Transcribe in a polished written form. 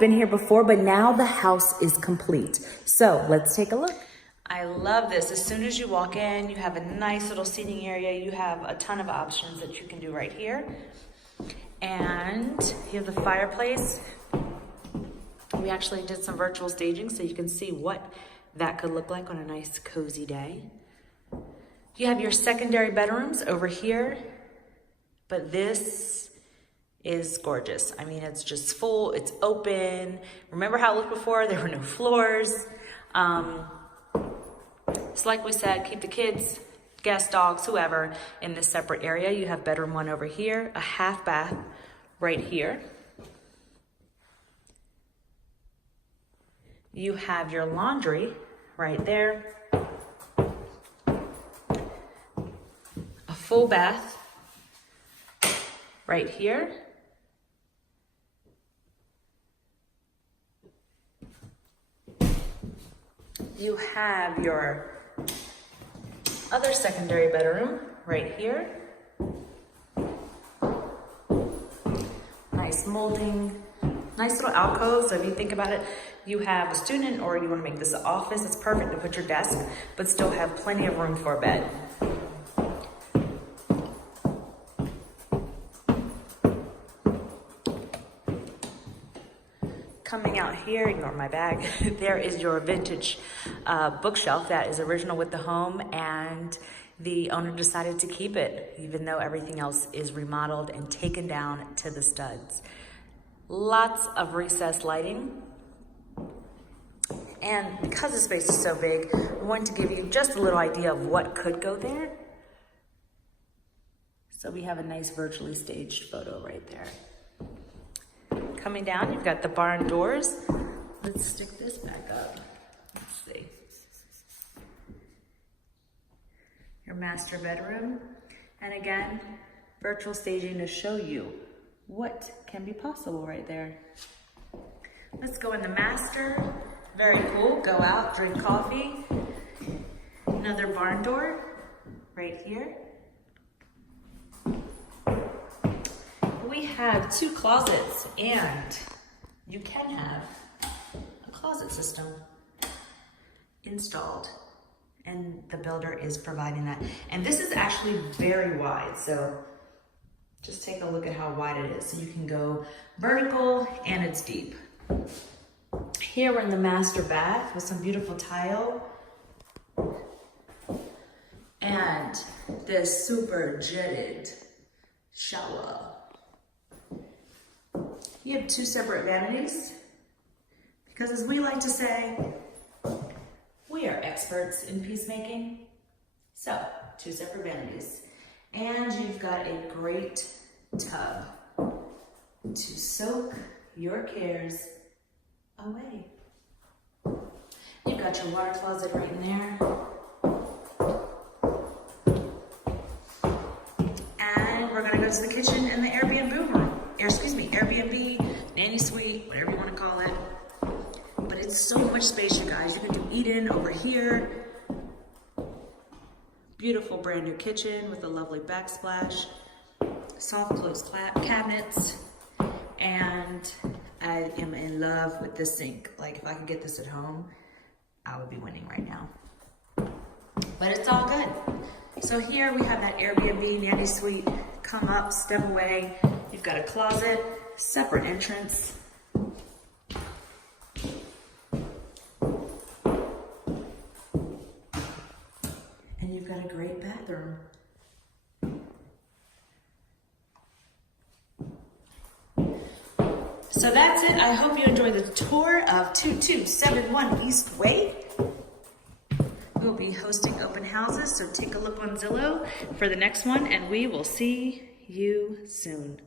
been here before, but now the house is complete. So let's take a look. I love this. As soon as you walk in, you have a nice little seating area. You have a ton of options that you can do right here. And you have the fireplace. We actually did some virtual staging so you can see what that could look like on a nice cozy day. You have your secondary bedrooms over here, but this is gorgeous. I mean, it's just full, it's open. Remember how it looked before? There were no floors. So like we said, keep the kids, guests, dogs, whoever in this separate area. You have bedroom 1 over here, a half bath right here. You have your laundry right there. A full bath right here. You have your other secondary bedroom right here. Nice molding, nice little alcove. So if you think about it, you have a student or you want to make this an office, it's perfect to put your desk, but still have plenty of room for a bed. Coming out here, ignore my bag, there is your vintage bookshelf that is original with the home, and the owner decided to keep it, even though everything else is remodeled and taken down to the studs. Lots of recessed lighting. And because the space is so big, I want to give you just a little idea of what could go there. So we have a nice virtually staged photo right there. Coming down, you've got the barn doors. Let's stick this back up. Let's see. Your master bedroom. And again, virtual staging to show you what can be possible right there. Let's go in the master. Very cool. Go out, drink coffee. Another barn door right here. We have 2 closets, and you can have a closet system installed, and the builder is providing that. And this is actually very wide, so just take a look at how wide it is. So you can go vertical and it's deep. Here we're in the master bath with some beautiful tile and this super jetted shower. You have 2 separate vanities because, as we like to say, we are experts in peacemaking. So 2 separate vanities. And you've got a great tub to soak your cares away. You've got your water closet right in there. And we're gonna go to the kitchen and the Airbnb room. Airbnb, nanny suite, whatever you wanna call it. But it's so much space, you guys. You can do eat-in over here. Beautiful brand new kitchen with a lovely backsplash. Soft close cabinets. And I am in love with this sink. Like, if I could get this at home, I would be winning right now. But it's all good. So here we have that Airbnb nanny suite. Come up, step away. You've got a closet, separate entrance. And you've got a great bathroom. So that's it. I hope you enjoyed the tour of 2271 East Way. We'll be hosting open houses, so take a look on Zillow for the next one, and we will see you soon.